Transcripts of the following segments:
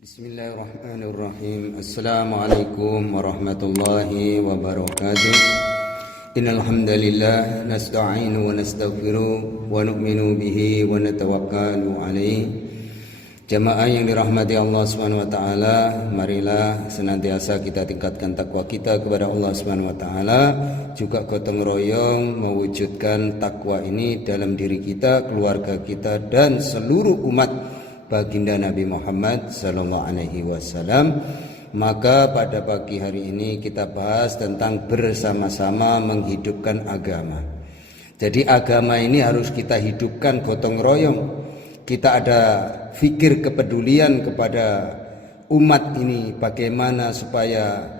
Bismillahirrahmanirrahim. Assalamualaikum warahmatullahi wabarakatuh. Innal hamdalillah nasta'inu wa nastaghfiruh wa nu'minu bihi wa natawakkalu alaihi. Jamaah yang dirahmati Allah Subhanahu wa taala, marilah senantiasa kita tingkatkan takwa kita kepada Allah Subhanahu wa taala, juga gotong royong mewujudkan takwa ini dalam diri kita, keluarga kita dan seluruh umat baginda Nabi Muhammad sallallahu alaihi wasallam. Maka pada pagi hari ini kita bahas tentang bersama-sama menghidupkan agama. Jadi agama ini harus kita hidupkan gotong royong. Kita ada fikir kepedulian kepada umat ini, bagaimana supaya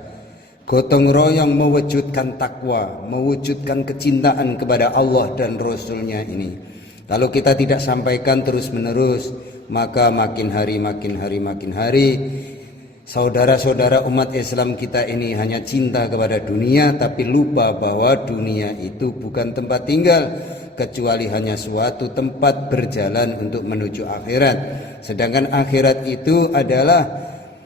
gotong royong mewujudkan takwa, mewujudkan kecintaan kepada Allah dan Rasulnya ini. Kalau kita tidak sampaikan terus menerus, maka makin hari saudara-saudara umat Islam kita ini hanya cinta kepada dunia, tapi lupa bahwa dunia itu bukan tempat tinggal, kecuali hanya suatu tempat berjalan untuk menuju akhirat. Sedangkan akhirat itu adalah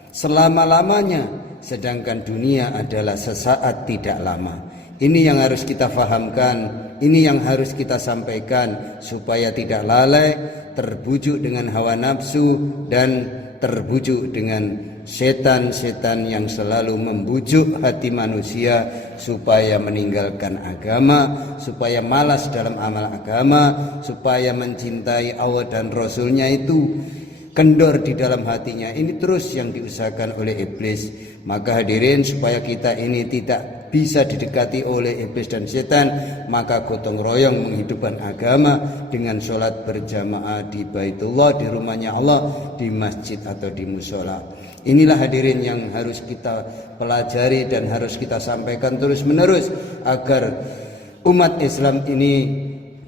selama-lamanya, sedangkan dunia adalah sesaat tidak lama. Ini yang harus kita fahamkan, ini yang harus kita sampaikan supaya tidak lalai, terbujuk dengan hawa nafsu dan terbujuk dengan setan-setan yang selalu membujuk hati manusia supaya meninggalkan agama, supaya malas dalam amal agama, supaya mencintai Allah dan Rasulnya itu kendor di dalam hatinya. Ini terus yang diusahakan oleh iblis. Maka hadirin, supaya kita ini tidak bisa didekati oleh iblis dan setan, maka gotong royong menghidupkan agama dengan sholat berjamaah di Baitullah, di rumahnya Allah, di masjid atau di musola. Inilah hadirin yang harus kita pelajari dan harus kita sampaikan terus menerus agar umat Islam ini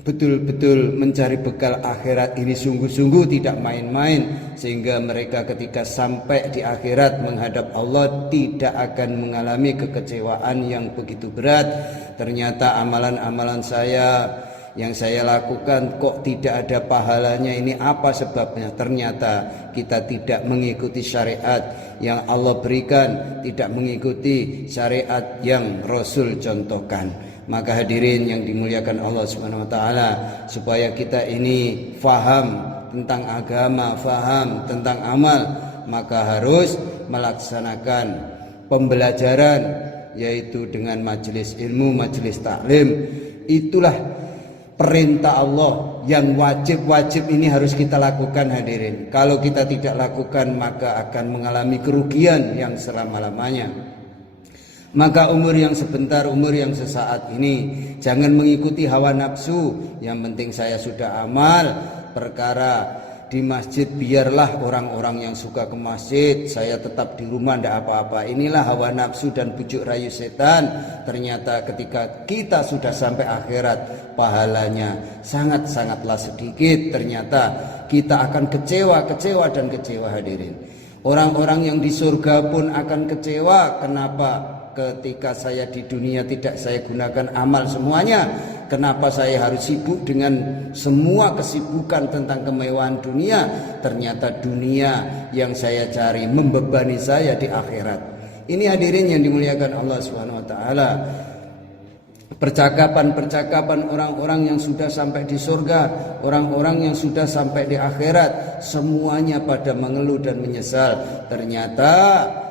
betul-betul mencari bekal akhirat ini sungguh-sungguh, tidak main-main, sehingga mereka ketika sampai di akhirat menghadap Allah tidak akan mengalami kekecewaan yang begitu berat. Ternyata amalan-amalan saya yang saya lakukan kok tidak ada pahalanya, ini apa sebabnya? Ternyata kita tidak mengikuti syariat yang Allah berikan, tidak mengikuti syariat yang Rasul contohkan. Maka hadirin yang dimuliakan Allah Subhanahu wa taala, supaya kita ini faham tentang agama, faham tentang amal, maka harus melaksanakan pembelajaran, yaitu dengan majelis ilmu, majelis taklim. Itulah perintah Allah yang wajib-wajib ini harus kita lakukan hadirin. Kalau kita tidak lakukan, maka akan mengalami kerugian yang selama-lamanya. Maka umur yang sebentar, umur yang sesaat ini jangan mengikuti hawa nafsu. Yang penting saya sudah amal, perkara di masjid biarlah orang-orang yang suka ke masjid, saya tetap di rumah tidak apa-apa. Inilah hawa nafsu dan bujuk rayu setan. Ternyata ketika kita sudah sampai akhirat, pahalanya sangat-sangatlah sedikit. Ternyata kita akan kecewa dan kecewa hadirin. Orang-orang yang di surga pun akan kecewa. Kenapa? Ketika saya di dunia tidak saya gunakan amal semuanya. Kenapa saya harus sibuk dengan semua kesibukan tentang kemewahan dunia? Ternyata dunia yang saya cari membebani saya di akhirat. Ini hadirin yang dimuliakan Allah Subhanahu wa taala. Percakapan-percakapan orang-orang yang sudah sampai di surga, orang-orang yang sudah sampai di akhirat, semuanya pada mengeluh dan menyesal. Ternyata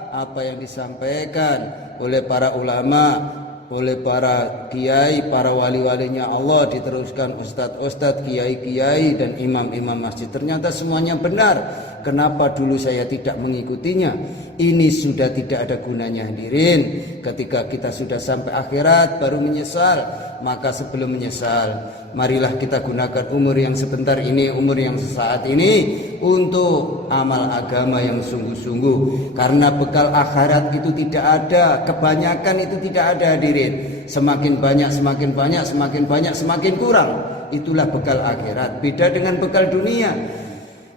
apa yang disampaikan oleh para ulama, oleh para kiai, para wali-walinya Allah, diteruskan ustadz-ustadz, kiai-kiai dan imam-imam masjid, ternyata semuanya benar. Kenapa dulu saya tidak mengikutinya? Ini sudah tidak ada gunanya hadirin. Ketika kita sudah sampai akhirat baru menyesal. Maka sebelum menyesal, marilah kita gunakan umur yang sebentar ini, umur yang sesaat ini untuk amal agama yang sungguh-sungguh. Karena bekal akhirat itu tidak ada, kebanyakan itu tidak ada hadirin. Semakin banyak, semakin banyak, semakin banyak, semakin kurang. Itulah bekal akhirat. Beda dengan bekal dunia.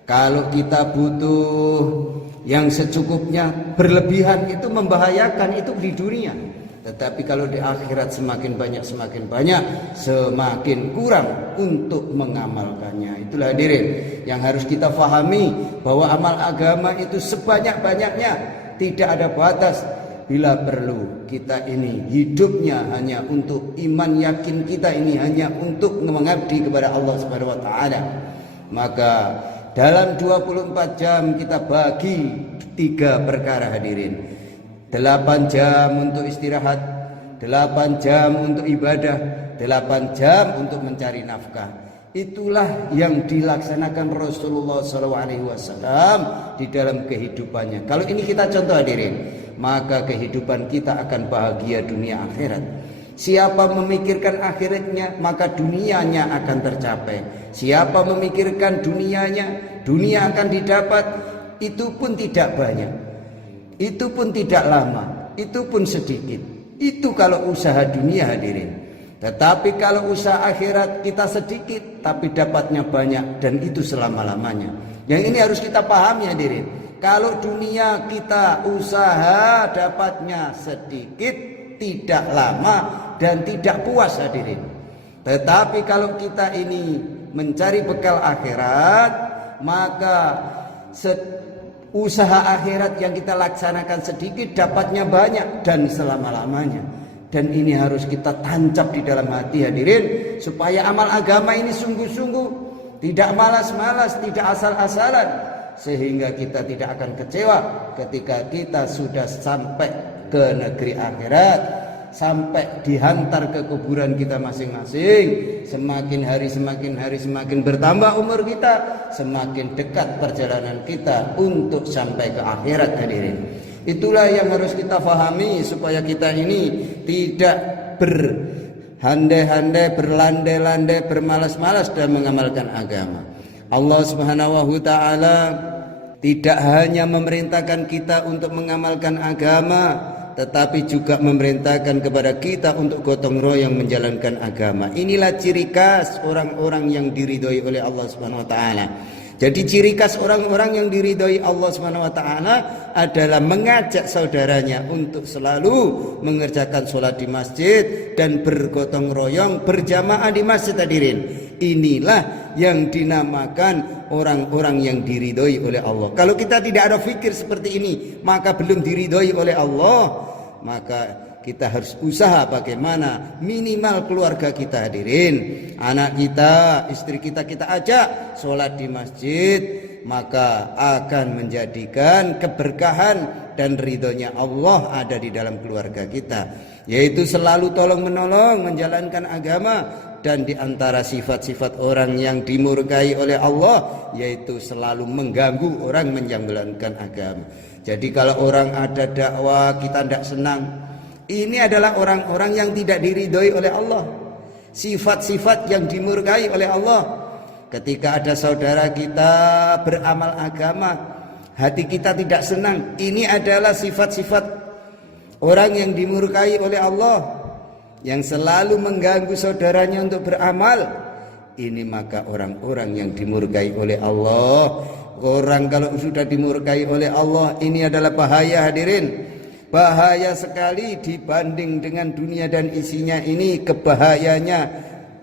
Kalau kita butuh yang secukupnya, berlebihan itu membahayakan, itu di dunia. Tetapi kalau di akhirat semakin banyak, semakin kurang untuk mengamalkannya. Itulah hadirin yang harus kita fahami, bahwa amal agama itu sebanyak-banyaknya, tidak ada batas. Bila perlu kita ini hidupnya hanya untuk iman, yakin kita ini hanya untuk mengabdi kepada Allah Subhanahu wa taala. Maka dalam 24 jam kita bagi 3 perkara hadirin. 8 jam untuk istirahat, 8 jam untuk ibadah, 8 jam untuk mencari nafkah. Itulah yang dilaksanakan Rasulullah SAW di dalam kehidupannya. Kalau ini kita contoh hadirin, maka kehidupan kita akan bahagia dunia akhirat. Siapa memikirkan akhiratnya, maka dunianya akan tercapai. Siapa memikirkan dunianya, dunia akan didapat. Itu pun tidak banyak, itu pun tidak lama, itu pun sedikit. Itu kalau usaha dunia hadirin. Tetapi kalau usaha akhirat kita sedikit, tapi dapatnya banyak, dan itu selama-lamanya. Yang ini harus kita pahami hadirin. Kalau dunia kita usaha dapatnya sedikit, tidak lama, dan tidak puas hadirin. Tetapi kalau kita ini mencari bekal akhirat, maka usaha akhirat yang kita laksanakan sedikit, dapatnya banyak dan selama-lamanya. Dan ini harus kita tancap di dalam hati hadirin, supaya amal agama ini sungguh-sungguh, tidak malas-malas, tidak asal-asalan, sehingga kita tidak akan kecewa ketika kita sudah sampai ke negeri akhirat, sampai dihantar ke kuburan kita masing-masing. Semakin hari semakin bertambah umur kita, semakin dekat perjalanan kita untuk sampai ke akhirat hadirin. Itulah yang harus kita fahami, supaya kita ini tidak berhandai-handai, berlandai-landai, bermalas-malas dalam mengamalkan agama. Allah Subhanahu wa taala tidak hanya memerintahkan kita untuk mengamalkan agama, tetapi juga memerintahkan kepada kita untuk gotong royong menjalankan agama. Inilah ciri khas orang-orang yang diridhoi oleh Allah Subhanahu wa taala. Jadi ciri khas orang-orang yang diridhoi Allah Subhanahu wa taala adalah mengajak saudaranya untuk selalu mengerjakan sholat di masjid dan bergotong royong berjamaah di masjid hadirin. Inilah yang dinamakan orang-orang yang diridhoi oleh Allah. Kalau kita tidak ada fikir seperti ini, maka belum diridhoi oleh Allah. Maka kita harus usaha bagaimana minimal keluarga kita hadirin, anak kita, istri kita ajak sholat di masjid, maka akan menjadikan keberkahan dan ridhonya Allah ada di dalam keluarga kita, yaitu selalu tolong menolong menjalankan agama. Dan di antara sifat-sifat orang yang dimurkai oleh Allah, yaitu selalu mengganggu orang menjalankan agama. Jadi kalau orang ada dakwah kita tidak senang, ini adalah orang-orang yang tidak diridhoi oleh Allah. Sifat-sifat yang dimurkai oleh Allah. Ketika ada saudara kita beramal agama, hati kita tidak senang. Ini adalah sifat-sifat orang yang dimurkai oleh Allah, yang selalu mengganggu saudaranya untuk beramal. Ini maka orang-orang yang dimurkai oleh Allah. Orang kalau sudah dimurkai oleh Allah, ini adalah bahaya hadirin. Bahaya sekali dibanding dengan dunia dan isinya ini. Kebahayanya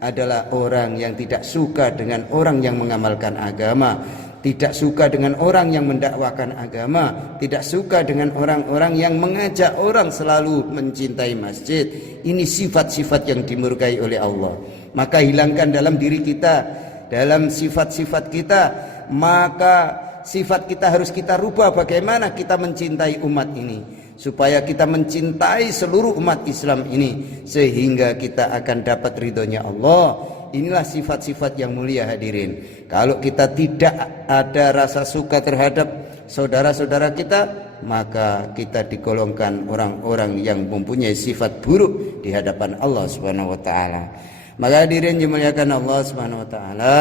adalah orang yang tidak suka dengan orang yang mengamalkan agama, tidak suka dengan orang yang mendakwakan agama, tidak suka dengan orang-orang yang mengajak orang selalu mencintai masjid. Ini sifat-sifat yang dimurkai oleh Allah. Maka hilangkan dalam diri kita, dalam sifat-sifat kita. Maka sifat kita harus kita rubah, bagaimana kita mencintai umat ini, supaya kita mencintai seluruh umat Islam ini, sehingga kita akan dapat ridhonya Allah. Inilah sifat-sifat yang mulia hadirin. Kalau kita tidak ada rasa suka terhadap saudara-saudara kita, maka kita digolongkan orang-orang yang mempunyai sifat buruk di hadapan Allah Subhanahu wa taala. Maka hadirin dimuliakan Allah Subhanahu wa taala,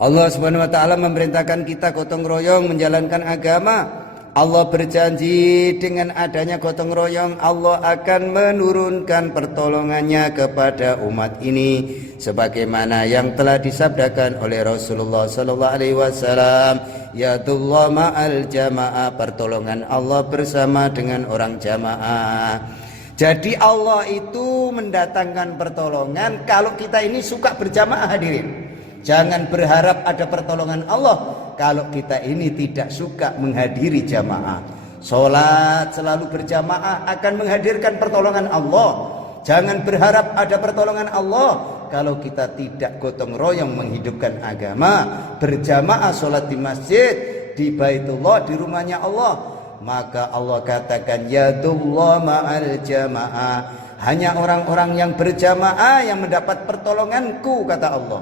Allah Subhanahu wa taala memerintahkan kita gotong royong menjalankan agama. Allah berjanji dengan adanya gotong royong, Allah akan menurunkan pertolongannya kepada umat ini, sebagaimana yang telah disabdakan oleh Rasulullah sallallahu alaihi wasallam, yadullah ma'al jamaah, pertolongan Allah bersama dengan orang jamaah. Jadi Allah itu mendatangkan pertolongan kalau kita ini suka berjamaah hadirin. Jangan berharap ada pertolongan Allah kalau kita ini tidak suka menghadiri jamaah. Sholat selalu berjamaah akan menghadirkan pertolongan Allah. Jangan berharap ada pertolongan Allah kalau kita tidak gotong royong menghidupkan agama. Berjamaah sholat di masjid, di Baitullah, di rumahnya Allah. Maka Allah katakan yadullah ma'al jamaah. Hanya orang-orang yang berjamaah yang mendapat pertolonganku, kata Allah.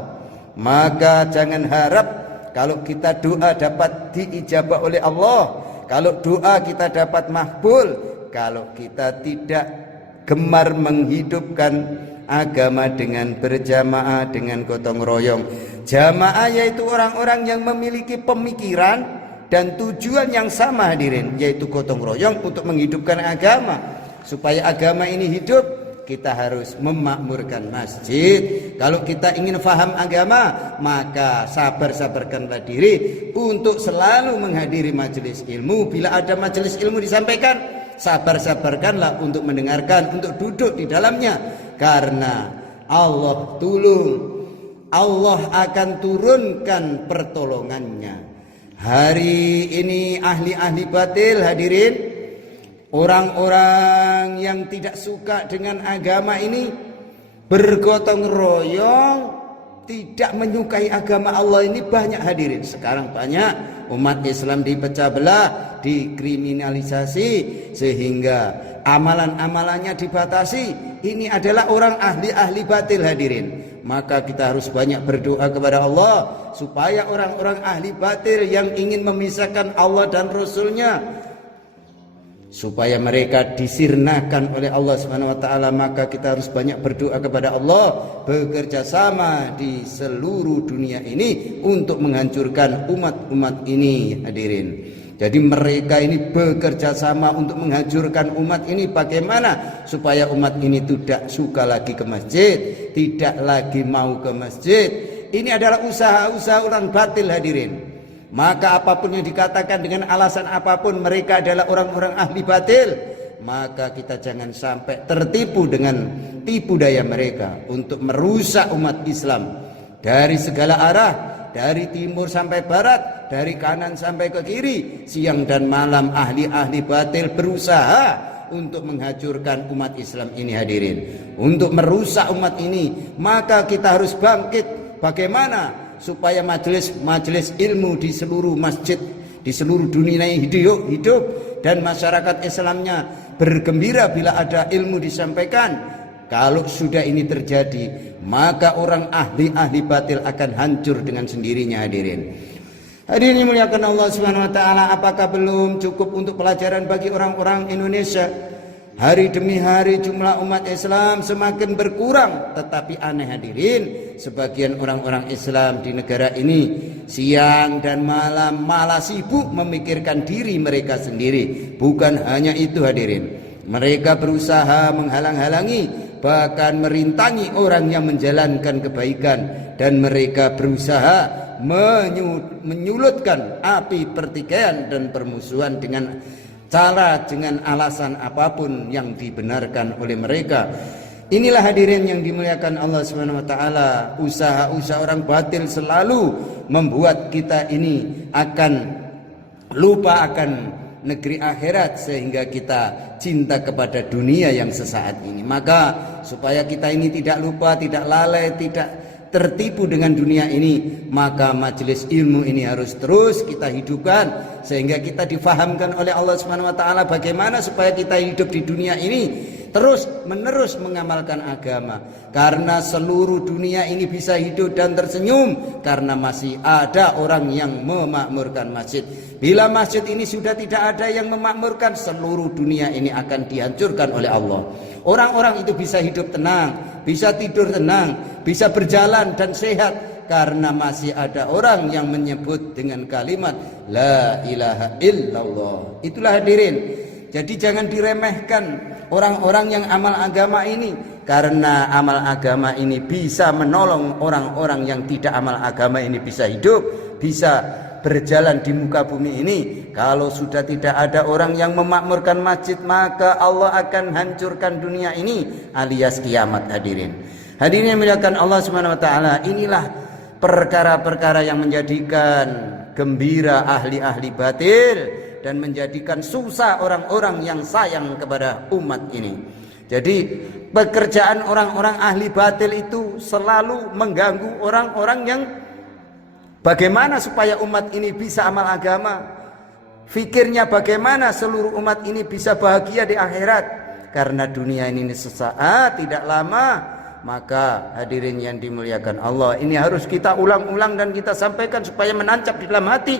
Maka jangan harap kalau kita doa dapat diijabah oleh Allah, kalau doa kita dapat makbul, kalau kita tidak gemar menghidupkan agama dengan berjamaah, dengan gotong royong. Jamaah yaitu orang-orang yang memiliki pemikiran dan tujuan yang sama hadirin, yaitu gotong royong untuk menghidupkan agama. Supaya agama ini hidup, kita harus memakmurkan masjid. Kalau kita ingin faham agama, maka sabar-sabarkanlah diri untuk selalu menghadiri majelis ilmu. Bila ada majelis ilmu disampaikan, sabar-sabarkanlah untuk mendengarkan, untuk duduk di dalamnya. Karena Allah Allah akan turunkan pertolongannya. Hari ini ahli-ahli batil hadirin, orang-orang yang tidak suka dengan agama ini bergotong royong, tidak menyukai agama Allah ini banyak hadirin. Sekarang banyak umat Islam dipecah belah, dikriminalisasi, sehingga amalan-amalannya dibatasi. Ini adalah orang ahli-ahli batil hadirin. Maka kita harus banyak berdoa kepada Allah supaya orang-orang ahli batil yang ingin memisahkan Allah dan Rasulnya, supaya mereka disirnakan oleh Allah Subhanahu wa taala. Maka kita harus banyak berdoa kepada Allah, bekerja sama di seluruh dunia ini untuk menghancurkan umat-umat ini hadirin. Jadi mereka ini bekerja sama untuk menghancurkan umat ini. Bagaimana supaya umat ini tidak suka lagi ke masjid, tidak lagi mau ke masjid. Ini adalah usaha-usaha orang batil hadirin. Maka apapun yang dikatakan dengan alasan apapun, mereka adalah orang-orang ahli batil. Maka kita jangan sampai tertipu dengan tipu daya mereka untuk merusak umat Islam dari segala arah, dari timur sampai barat, dari kanan sampai ke kiri. Siang dan malam ahli-ahli batil berusaha untuk menghancurkan umat Islam ini hadirin, untuk merusak umat ini. Maka kita harus bangkit. Bagaimana supaya majelis ilmu di seluruh masjid, di seluruh dunia ini hidup dan masyarakat Islamnya bergembira bila ada ilmu disampaikan. Kalau sudah ini terjadi, maka orang ahli batil akan hancur dengan sendirinya hadirin. Hadirin dimuliakan Allah Subhanahu wa taala, apakah belum cukup untuk pelajaran bagi orang-orang Indonesia? Hari demi hari jumlah umat Islam semakin berkurang, tetapi aneh hadirin, sebagian orang-orang Islam di negara ini siang dan malam malah sibuk memikirkan diri mereka sendiri. Bukan hanya itu hadirin, mereka berusaha menghalang-halangi, bahkan merintangi orang yang menjalankan kebaikan, dan mereka berusaha menyulutkan api pertikaian dan permusuhan dengan alasan apapun yang dibenarkan oleh mereka. Inilah hadirin yang dimuliakan Allah Subhanahu wa taala, usaha-usaha orang batil selalu membuat kita ini akan lupa akan negeri akhirat, sehingga kita cinta kepada dunia yang sesaat ini. Maka supaya kita ini tidak lupa, tidak lalai, tidak tertipu dengan dunia ini, maka majelis ilmu ini harus terus kita hidupkan, sehingga kita difahamkan oleh Allah Subhanahu wa taala bagaimana supaya kita hidup di dunia ini terus menerus mengamalkan agama. Karena seluruh dunia ini bisa hidup dan tersenyum karena masih ada orang yang memakmurkan masjid. Bila masjid ini sudah tidak ada yang memakmurkan, seluruh dunia ini akan dihancurkan oleh Allah. Orang-orang itu bisa hidup tenang, bisa tidur tenang, bisa berjalan dan sehat, karena masih ada orang yang menyebut dengan kalimat La ilaha illallah. Itulah hadirin. Jadi jangan diremehkan orang-orang yang amal agama ini, karena amal agama ini bisa menolong orang-orang yang tidak amal agama ini bisa hidup, bisa berjalan di muka bumi ini. Kalau sudah tidak ada orang yang memakmurkan masjid, maka Allah akan hancurkan dunia ini alias kiamat. Hadirin yang dimuliakan Allah Subhanahu wa taala, inilah perkara-perkara yang menjadikan gembira ahli-ahli batil dan menjadikan susah orang-orang yang sayang kepada umat ini. Jadi pekerjaan orang-orang ahli batil itu selalu mengganggu orang-orang yang bagaimana supaya umat ini bisa amal agama. Fikirnya bagaimana seluruh umat ini bisa bahagia di akhirat. Karena dunia ini sesaat, tidak lama. Maka hadirin yang dimuliakan Allah, ini harus kita ulang-ulang dan kita sampaikan supaya menancap di dalam hati.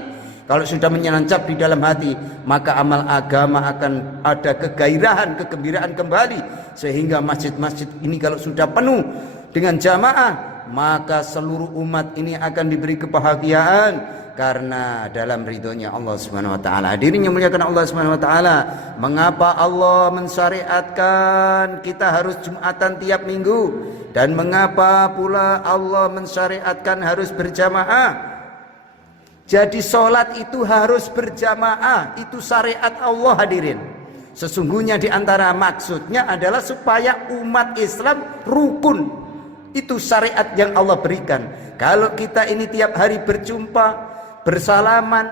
Kalau sudah menancap di dalam hati, maka amal agama akan ada kegairahan, kegembiraan kembali. Sehingga masjid-masjid ini kalau sudah penuh dengan jamaah, maka seluruh umat ini akan diberi kebahagiaan karena dalam ridhonya Allah Subhanahu wa taala. Hadirin yang muliakan Allah Subhanahu wa taala, mengapa Allah mensyariatkan kita harus Jumatan tiap minggu, dan mengapa pula Allah mensyariatkan harus berjamaah? Jadi sholat itu harus berjamaah, itu syariat Allah hadirin. Sesungguhnya di antara maksudnya adalah supaya umat Islam rukun. Itu syariat yang Allah berikan. Kalau kita ini tiap hari berjumpa, bersalaman,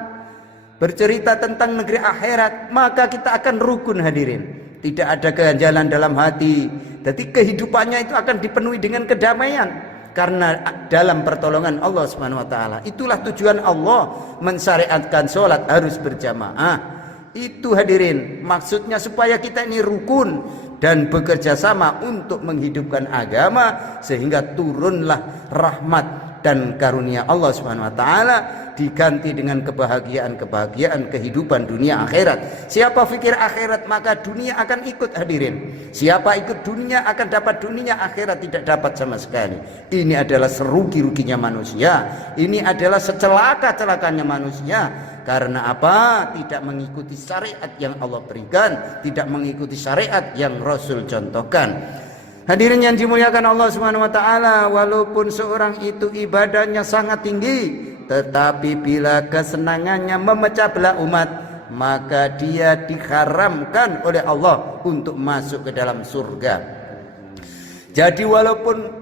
bercerita tentang negeri akhirat, maka kita akan rukun hadirin. Tidak ada keganjalan dalam hati. Jadi kehidupannya itu akan dipenuhi dengan kedamaian karena dalam pertolongan Allah Subhanahu wa taala. Itulah tujuan Allah mensyariatkan sholat harus berjamaah. Itu hadirin, maksudnya supaya kita ini rukun dan bekerja sama untuk menghidupkan agama, sehingga turunlah rahmat dan karunia Allah Subhanahu wa taala diganti dengan kebahagiaan-kebahagiaan kehidupan dunia akhirat. Siapa fikir akhirat maka dunia akan ikut hadirin. Siapa ikut dunia akan dapat dunia, akhirat tidak dapat sama sekali. Ini adalah serugi-ruginya manusia. Ini adalah secelaka-celakanya manusia. Karena apa? Tidak mengikuti syariat yang Allah berikan, tidak mengikuti syariat yang Rasul contohkan. Hadirin yang dimuliakan Allah Subhanahu wa taala, walaupun seorang itu ibadahnya sangat tinggi, tetapi bila kesenangannya memecah belah umat, maka dia diharamkan oleh Allah untuk masuk ke dalam surga. Jadi walaupun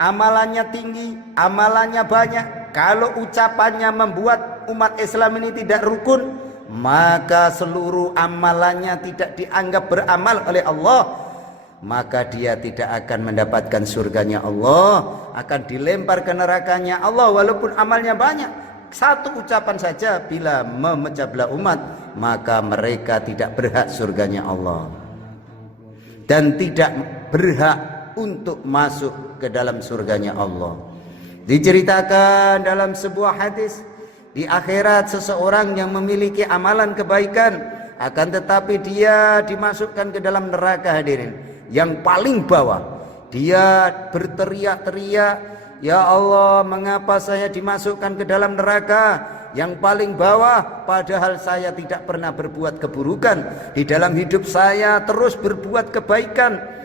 amalannya tinggi, amalannya banyak, kalau ucapannya membuat umat Islam ini tidak rukun, maka seluruh amalannya tidak dianggap beramal oleh Allah, maka dia tidak akan mendapatkan surganya Allah, akan dilempar ke nerakanya Allah walaupun amalnya banyak. Satu ucapan saja bila memecah belah umat, maka mereka tidak berhak surganya Allah dan tidak berhak untuk masuk ke dalam surganya Allah. Diceritakan dalam sebuah hadis, di akhirat seseorang yang memiliki amalan kebaikan, akan tetapi dia dimasukkan ke dalam neraka hadirin, yang paling bawah. Dia berteriak-teriak, "Ya Allah, mengapa saya dimasukkan ke dalam neraka yang paling bawah, padahal saya tidak pernah berbuat keburukan. Di dalam hidup saya terus berbuat kebaikan."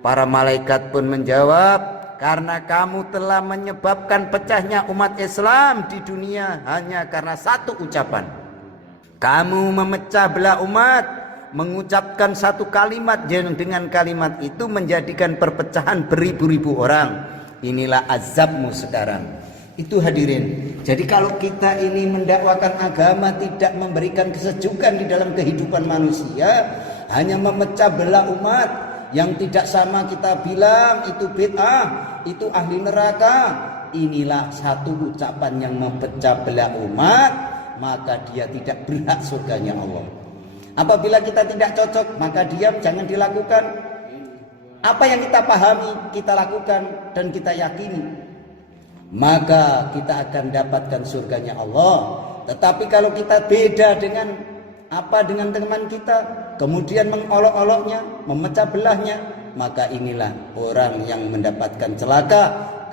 Para malaikat pun menjawab, "Karena kamu telah menyebabkan pecahnya umat Islam di dunia hanya karena satu ucapan. Kamu memecah belah umat, mengucapkan satu kalimat yang dengan kalimat itu menjadikan perpecahan beribu-ribu orang. Inilah azabmu sekarang." Itu hadirin. Jadi kalau kita ini mendakwakan agama tidak memberikan kesejukan di dalam kehidupan manusia, hanya memecah belah umat, yang tidak sama kita bilang itu bid'ah, itu ahli neraka. Inilah satu ucapan yang memecah belah umat, maka dia tidak berhak surganya Allah. Apabila kita tidak cocok, maka diam, jangan dilakukan. Apa yang kita pahami, kita lakukan dan kita yakini, maka kita akan dapatkan surganya Allah. Tetapi kalau kita beda dengan teman kita, kemudian mengolok-oloknya, memecah belahnya, maka inilah orang yang mendapatkan celaka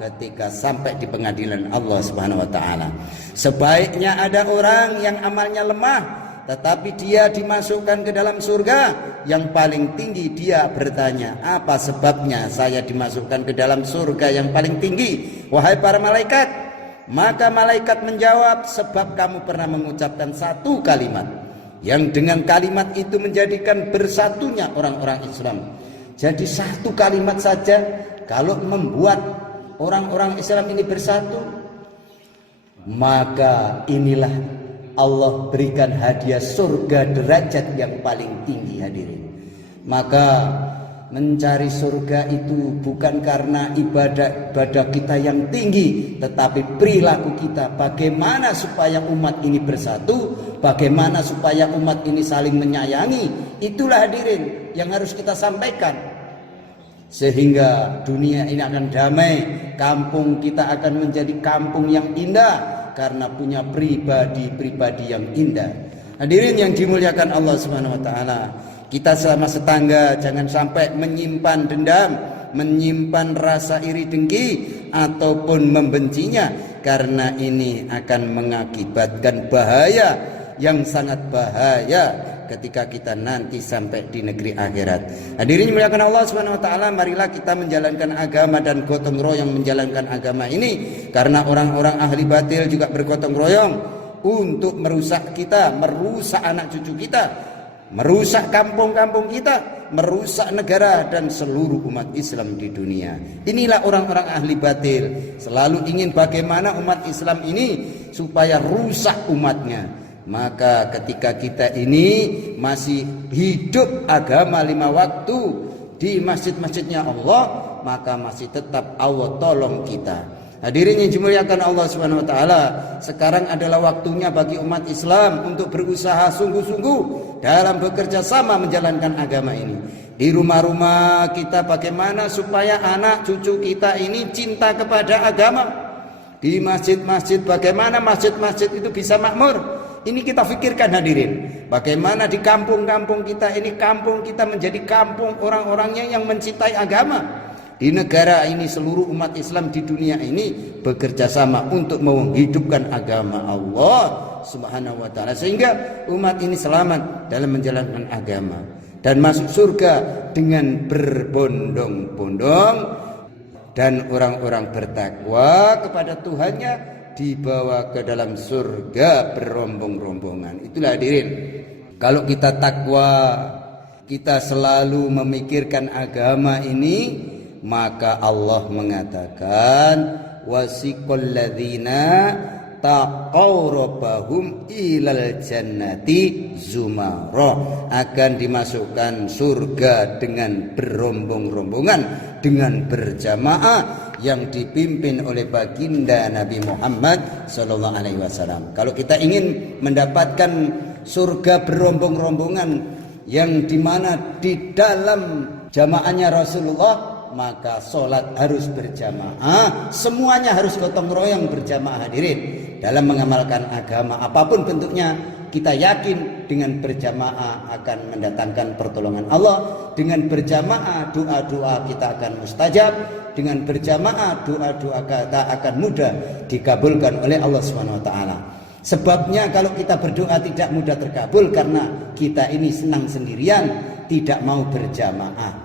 ketika sampai di pengadilan Allah Subhanahu wa taala. Sebaiknya ada orang yang amalnya lemah, tetapi dia dimasukkan ke dalam surga yang paling tinggi. Dia bertanya, "Apa sebabnya saya dimasukkan ke dalam surga yang paling tinggi?" Wahai para malaikat, Maka malaikat menjawab, sebab kamu pernah mengucapkan satu kalimat, yang dengan kalimat itu menjadikan bersatunya orang-orang Islam. Jadi satu kalimat saja kalau membuat orang-orang Islam ini bersatu, maka inilah Allah berikan hadiah surga derajat yang paling tinggi, hadirin. Maka mencari surga itu bukan karena ibadah kita yang tinggi, tetapi perilaku kita. Bagaimana supaya umat ini bersatu, bagaimana supaya umat ini saling menyayangi, itulah hadirin yang harus kita sampaikan. Sehingga dunia ini akan damai, kampung kita akan menjadi kampung yang indah karena punya pribadi-pribadi yang indah. Hadirin yang dimuliakan Allah Subhanahu wa taala, kita selama setangga jangan sampai menyimpan dendam, menyimpan rasa iri dengki ataupun membencinya, karena ini akan mengakibatkan bahaya yang sangat bahaya ketika kita nanti sampai di negeri akhirat. Hadirin dimuliakan Allah Subhanahu wa taala, marilah kita menjalankan agama dan gotong royong menjalankan agama ini, karena orang-orang ahli batil juga bergotong royong untuk merusak kita, merusak anak cucu kita, merusak kampung-kampung kita, merusak negara dan seluruh umat Islam di dunia. Inilah orang-orang ahli batil, selalu ingin bagaimana umat Islam ini supaya rusak umatnya. Maka ketika kita ini masih hidup agama 5 waktu di masjid-masjidnya Allah, maka masih tetap Allah tolong kita. Hadirin yang dimuliakan Allah Subhanahu wa taala, sekarang adalah waktunya bagi umat Islam untuk berusaha sungguh-sungguh dalam bekerja sama menjalankan agama ini. Di rumah-rumah kita bagaimana supaya anak cucu kita ini cinta kepada agama. Di masjid-masjid bagaimana masjid-masjid itu bisa makmur. Ini kita pikirkan hadirin. Bagaimana di kampung-kampung kita ini, kampung kita menjadi kampung orang-orangnya yang mencintai agama. Di negara ini seluruh umat Islam di dunia ini bekerja sama untuk menghidupkan agama Allah Subhanahu wa taala, sehingga umat ini selamat dalam menjalankan agama dan masuk surga dengan berbondong-bondong, dan orang-orang bertakwa kepada Tuhannya dibawa ke dalam surga berombong-rombongan. Itulah hadirin, kalau kita takwa, kita selalu memikirkan agama ini, maka Allah mengatakan wasiqal ladzina taqaw rabbahum ilal jannati zumara, akan dimasukkan surga dengan berombong-rombongan, dengan berjamaah yang dipimpin oleh baginda Nabi Muhammad sallallahu alaihi wasallam. Kalau kita ingin mendapatkan surga berombong-rombongan yang dimana di dalam jamaahnya Rasulullah, maka sholat harus berjamaah, semuanya harus gotong royong berjamaah hadirin. Dalam mengamalkan agama apapun bentuknya, kita yakin dengan berjamaah akan mendatangkan pertolongan Allah. Dengan berjamaah doa-doa kita akan mustajab. Dengan berjamaah doa-doa kita akan mudah dikabulkan oleh Allah Subhanahu wa taala. Sebabnya kalau kita berdoa tidak mudah terkabul karena kita ini senang sendirian, tidak mau berjamaah.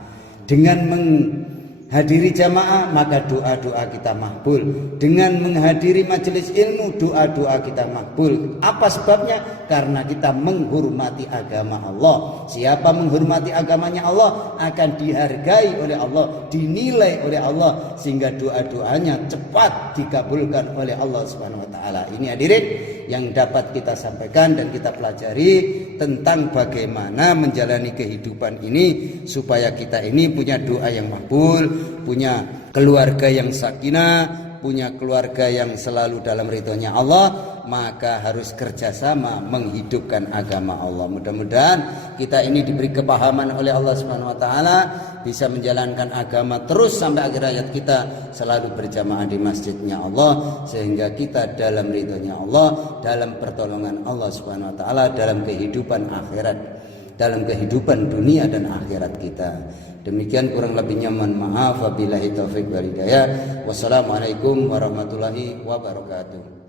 Dengan menghadiri jamaah maka doa-doa kita makbul. Dengan menghadiri majelis ilmu doa-doa kita makbul. Apa sebabnya? Karena kita menghormati agama Allah. Siapa menghormati agamanya Allah akan dihargai oleh Allah, dinilai oleh Allah, sehingga doa-doanya cepat dikabulkan oleh Allah Subhanahu wa taala. Ini hadirin yang dapat kita sampaikan dan kita pelajari tentang bagaimana menjalani kehidupan ini supaya kita ini punya doa yang makbul, punya keluarga yang sakinah, punya keluarga yang selalu dalam ridhonya Allah. Maka harus kerjasama menghidupkan agama Allah. Mudah-mudahan kita ini diberi kepahaman oleh Allah Subhanahu wa taala, bisa menjalankan agama terus sampai akhir hayat kita, selalu berjamaah di masjidnya Allah, sehingga kita dalam ridhonya Allah, dalam pertolongan Allah Subhanahu wa taala, dalam kehidupan akhirat, dalam kehidupan dunia dan akhirat kita. Demikian kurang lebihnya mohon maaf. Wabillahi taufik wal hidayah. Wassalamualaikum warahmatullahi wabarakatuh.